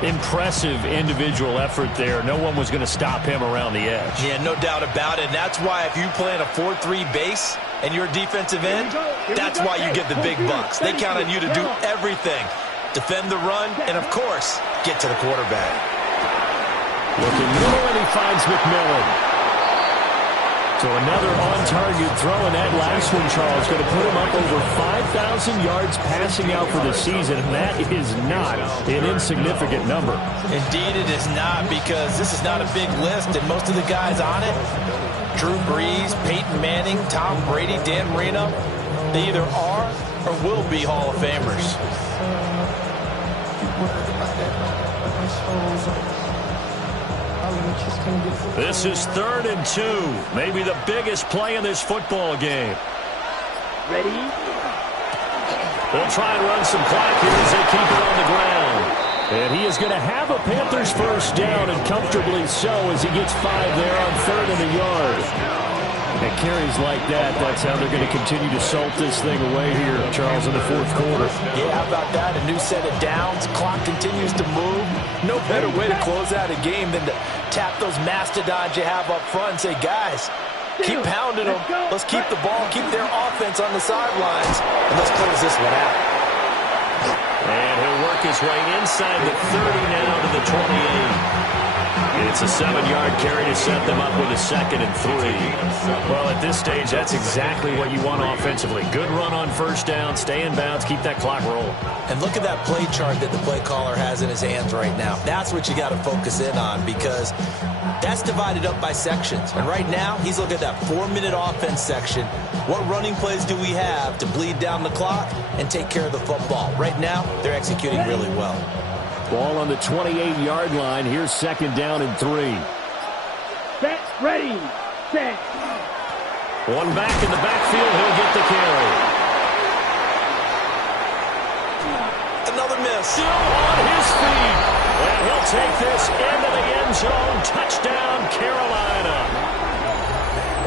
Impressive individual effort there. No one was going to stop him around the edge. Yeah, no doubt about it. And that's why if you play in a 4-3 base and you're a defensive end, that's why you get the big bucks. They count on you to do everything. Defend the run and, of course, get to the quarterback. Looking middle, and he finds McMillan. So another on-target throw, and that last one, Charles, going to put him up over 5,000 yards passing out for the season, and that is not an insignificant number. Indeed it is not, because this is not a big list, and most of the guys on it, Drew Brees, Peyton Manning, Tom Brady, Dan Marino, they either are or will be Hall of Famers. This is 3rd and 2. Maybe the biggest play in this football game. Ready? They'll try and run some clock here as they keep it on the ground. And he is going to have a Panthers 1st down, and comfortably so as he gets 5 there on 3rd and a yard. And carries like that, that's how they're going to continue to salt this thing away here, Charles, in the 4th quarter. Yeah, how about that? A new set of downs. Clock continues to move. No better way to close out a game than to tap those mastodons you have up front and say, guys, keep pounding them. Let's keep the ball, keep their offense on the sidelines, and let's close this one out. And he'll work his way inside the 30 now to the 28. It's a 7-yard carry to set them up with a 2nd and 3. Well, at this stage, that's exactly what you want offensively. Good run on 1st down, stay in bounds, keep that clock rolling. And look at that play chart that the play caller has in his hands right now. That's what you got to focus in on, because that's divided up by sections. And right now, he's looking at that 4-minute offense section. What running plays do we have to bleed down the clock and take care of the football? Right now, they're executing really well. Ball on the 28-yard line. Here's 2nd down and 3. Set, ready, set. One back in the backfield. He'll get the carry. Another miss. Still on his feet. And he'll take this into the end zone. Touchdown, Carolina.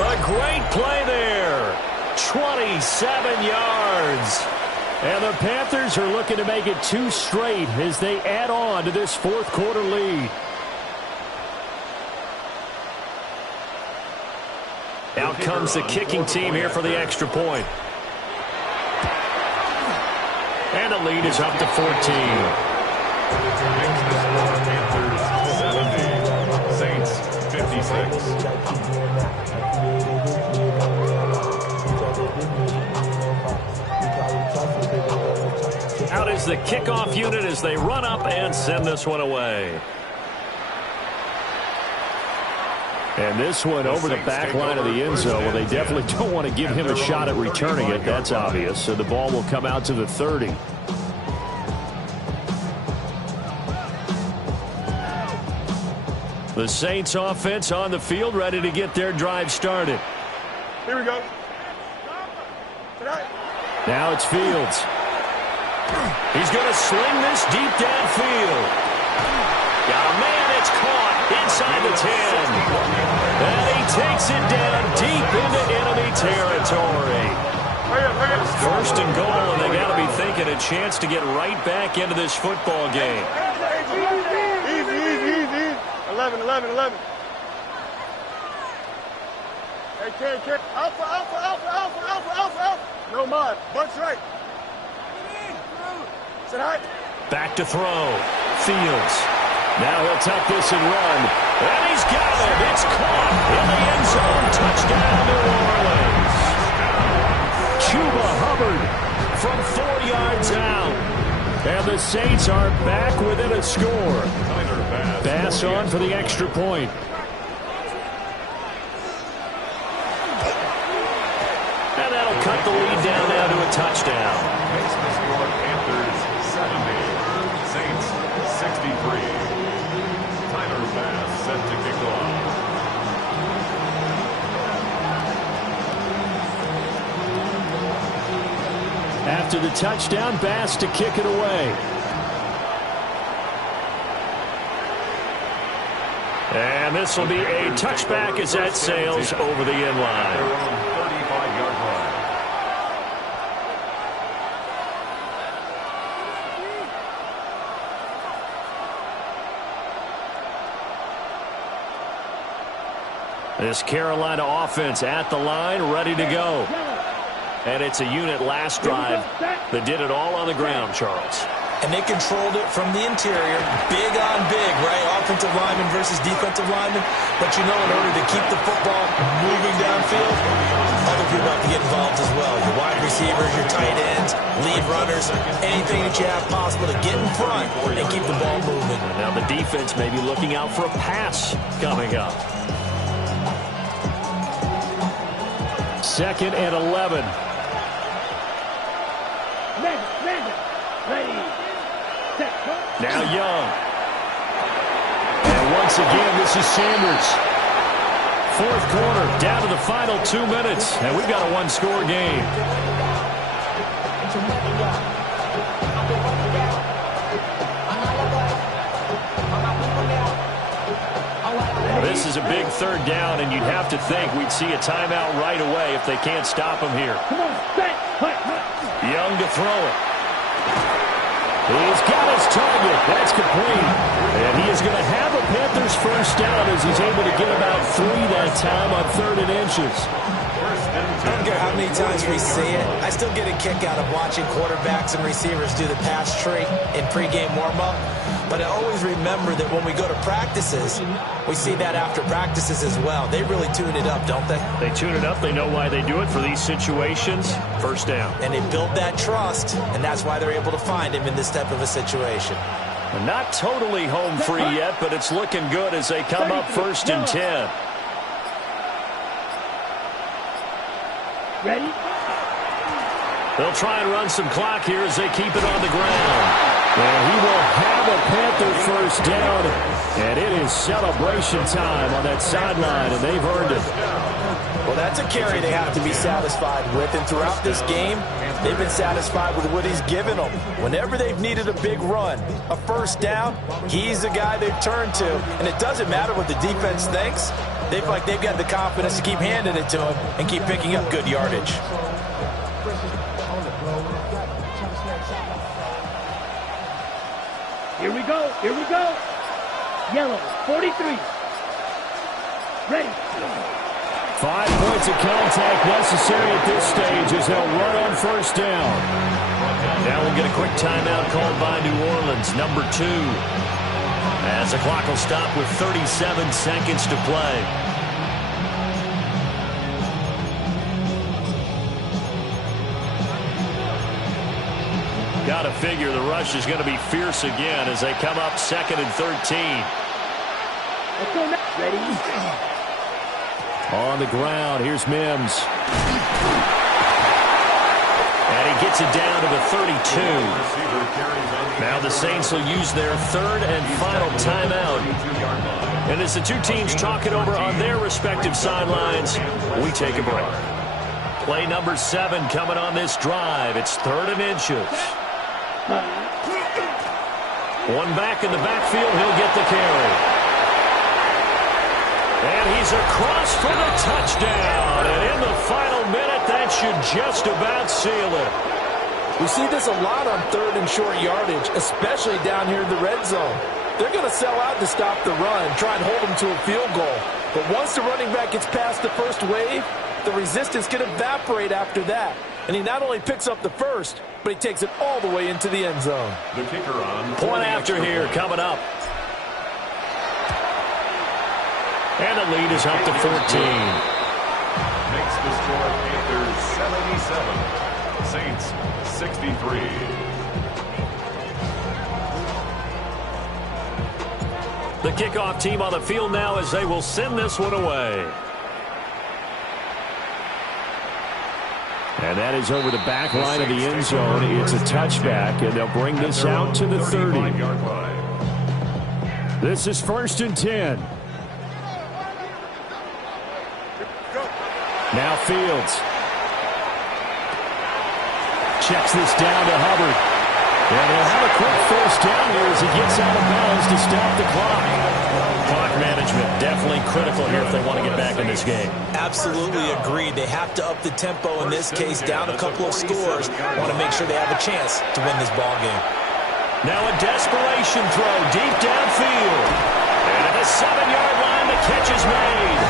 A great play there. 27 yards. And the Panthers are looking to make it 2 straight as they add on to this 4th quarter lead. Out comes the kicking team here for the extra point. And the lead is up to 14. Panthers 70, Saints 26. Out is the kickoff unit as they run up and send this one away. And this one over the back line of the end zone. Well, they definitely don't want to give him a shot at returning it. That's obvious. So the ball will come out to the 30. The Saints offense on the field, ready to get their drive started. Here we go. Now it's Fields. He's going to sling this deep downfield. Got a man, it's caught inside the 10. And he takes it down deep into enemy territory. First and goal, and they got to be thinking a chance to get right back into this football game. Easy. 11. Hey, Ken. Alpha. No mod. Bunch right. Sit high. Back to throw. Fields. Now he'll tuck this and run. And he's got it. It's caught in the end zone. Touchdown, New Orleans. Chuba Hubbard from 4 yards out. And the Saints are back within a score. Bass on for the extra point. And that'll cut the lead down now to a touchdown. Makes the score Panthers 70, Saints 63. Tyler Bass set to kick off. After the touchdown, Bass to kick it away. And this will be a touchback as that sails over the end line. 35-yard line. This Carolina offense at the line, ready to go. And it's a unit last drive that did it all on the ground, Charles. And they controlled it from the interior, big on big, right? Offensive lineman versus defensive lineman. But you know, in order to keep the football moving downfield, other people have to get involved as well. Your wide receivers, your tight ends, lead runners, anything that you have possible to get in front and keep the ball moving. Now the defense may be looking out for a pass coming up. 2nd and 11. Now Young. And once again, this is Sanders. 4th quarter, down to the final 2 minutes. And we've got a one-score game. This is a big 3rd down, and you'd have to think we'd see a timeout right away if they can't stop him here. Young to throw it. He's got his target. That's complete. And he is going to have a Panthers first down as he's able to get about 3 that time on 3rd and inches. I don't care how many times we see it. I still get a kick out of watching quarterbacks and receivers do the pass tree in pregame warm-up. But I always remember that when we go to practices, we see that after practices as well. They really tune it up, don't they? They tune it up. They know why they do it for these situations. First down. And they build that trust, and that's why they're able to find him in this type of a situation. Not totally home free yet, but it's looking good as they come up 1st and 10. Ready? They'll try and run some clock here as they keep it on the ground. And he will have a Panther first down. And it is celebration time on that sideline, and they've earned it. Well, that's a carry they have to be satisfied with. And throughout this game, they've been satisfied with what he's given them. Whenever they've needed a big run, a first down, he's the guy they've turned to. And it doesn't matter what the defense thinks. They feel like they've got the confidence to keep handing it to him and keep picking up good yardage. Here we go. Yellow, 43. Ready. 5 points of contact necessary at this stage as they'll run on first down. Now we'll get a quick timeout called by New Orleans, number 2. As the clock will stop with 37 seconds to play. Got to figure the rush is going to be fierce again as they come up 2nd and 13. Ready? On the ground, here's Mims. And he gets it down to the 32. Now the Saints will use their 3rd and final timeout. And as the two teams talk it over on their respective sidelines, we take a break. Play number 7 coming on this drive. It's 3rd and inches. One back in the backfield, he'll get the carry. And he's across for the touchdown. And in the final minute, that should just about seal it. We see this a lot on 3rd and short yardage, especially down here in the red zone. They're going to sell out to stop the run, try and hold them to a field goal. But once the running back gets past the first wave, the resistance can evaporate after that. And he not only picks up the first, but he takes it all the way into the end zone. The kicker on point after here coming up. And the lead is up to 14. Makes the score Panthers 77, Saints 63. The kickoff team on the field now as they will send this one away. And that is over the back line of the end zone. It's a touchback, and they'll bring this out to the 30. This is 1st and 10. Now Fields. Checks this down to Hubbard. And he'll have a quick first down here as he gets out of bounds to stop the clock. Clock management definitely critical here if they want to get back in this game. Absolutely agreed. They have to up the tempo in this case, down a couple of scores. Want to make sure they have a chance to win this ball game. Now a desperation throw deep downfield. And at the 7-yard line, the catch is made.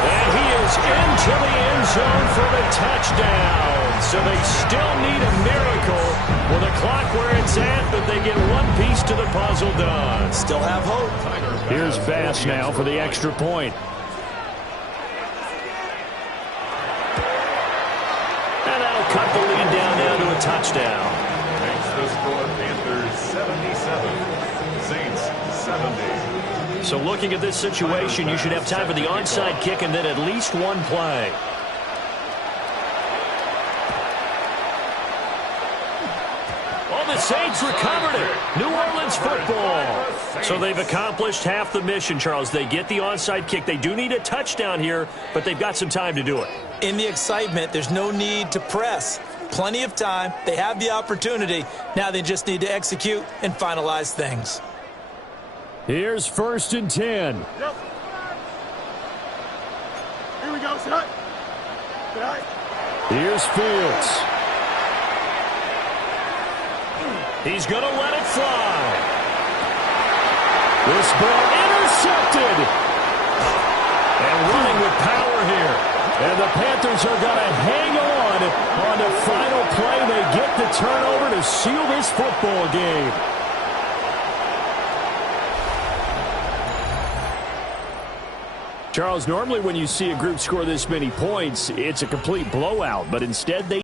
And he is into the end zone for the touchdown. So they still need a miracle with a clock where it's at, but they get one piece to the puzzle done. Still have hope. Here's Bass now for the extra point. And that'll cut the lead down now to a touchdown. Makes the score Panthers 77, Saints 70. So looking at this situation, you should have time for the onside kick and then at least one play. Oh, the Saints recovered it. New Orleans football. So they've accomplished half the mission, Charles. They get the onside kick. They do need a touchdown here, but they've got some time to do it. In the excitement, there's no need to press. Plenty of time. They have the opportunity. Now they just need to execute and finalize things. Here's 1st and 10. Yep. Here we go, son. Here's Fields. He's going to let it fly. This ball intercepted. And running with power here. And the Panthers are going to hang on the final play. They get the turnover to seal this football game. Charles, normally when you see a group score this many points, it's a complete blowout. But instead, they